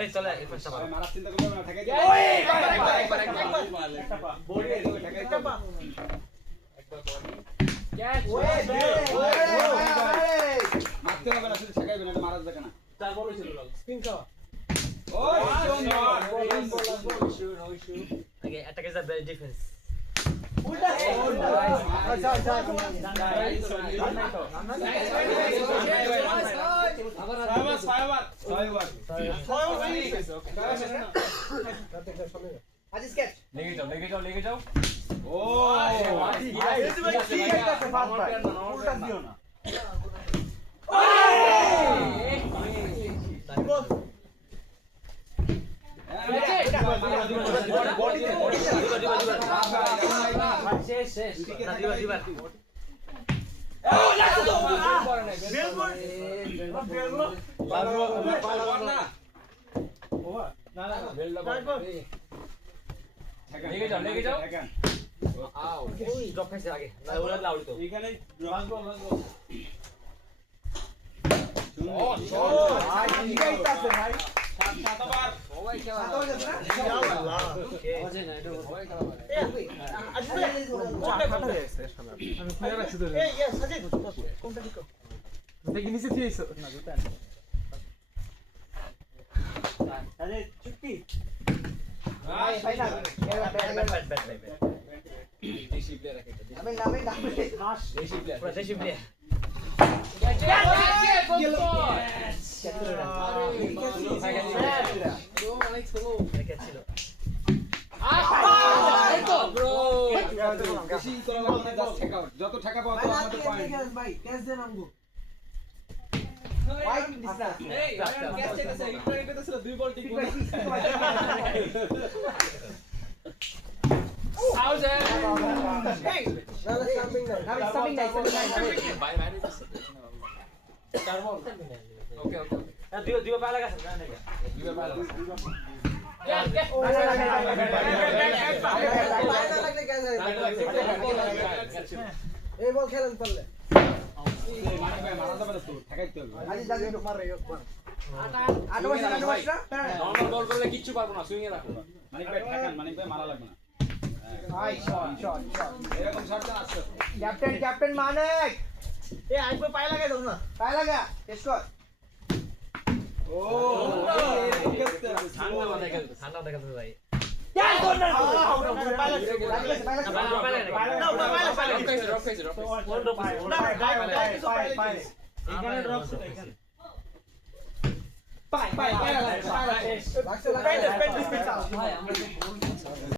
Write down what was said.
এই চলে ফার্স্ট মার মারার চিন্তা করবে না ঠেকাই ওই একবার একটা পা বডি ঠেকাই একটা পা একবার বডি ক্যাচ ওই মারতে হবে না শুধু ঠেকাইবে না মারার জায়গা না তার বল ছিল স্পিন খাওয়া ওই সুন্দর নো ইস্যু আগে attack is a best defence উল্টা আচ্ছা আচ্ছা আজ স্কেচ লেগে যাও ও উল্টা দিও না শেষ লেগে যাও আও ওই ড্রপ খাইছে আগে না ওরা লাউড তো এখানে ও ভাই ঠিকইতাছে ভাই সাতবার সবাই খেলা আল্লাহ আওয়াজে না এটা সবাই খেলা পারে আসলে কোনটা ফাটা হয়ে গেছে শালা আমি খুলে রাখছি তো এই সাজিদ কোনটা ঠিক দেখি নিচে থিয়েছো না জুতা আরে চুক্তি ভাই ভাই না ব্যাট দেশি প্লেয়ার রাখে নামে নাশ দেশি প্লেয়ার পুরো দেশি প্লেয়ার যত টাকা পাওয়া তো আমাদের পয়েন্ট ভাই ক্যাশ দেন আমগো এই ক্যাচ চাইতেছে ইউনাইটেড পেতেছিল দুই বল ঠিক করে থাউজেন্ড ওকে দুই পালা গেছে না নাকি দুই বল এই বল খেলেন পারলে মারা যাবে না তো ঠেকাইতে হবে আজি জাগে একটু মার রে একবার নরমাল বল করলে কিচ্ছু পারবো না সুইং এ রাখো মানিক ভাই ঠেকান মানিক ভাই মারা লাগবে না ভাই শট এরকম শট আছে ক্যাপ্টেন মানিক এ আইপো পায় লাগে দাও না পায় লাগা টেস্ট কর ও ঠান্ডা মাথায় খেলতে ঠান্ডা মাথায় খেলতে ভাই পায়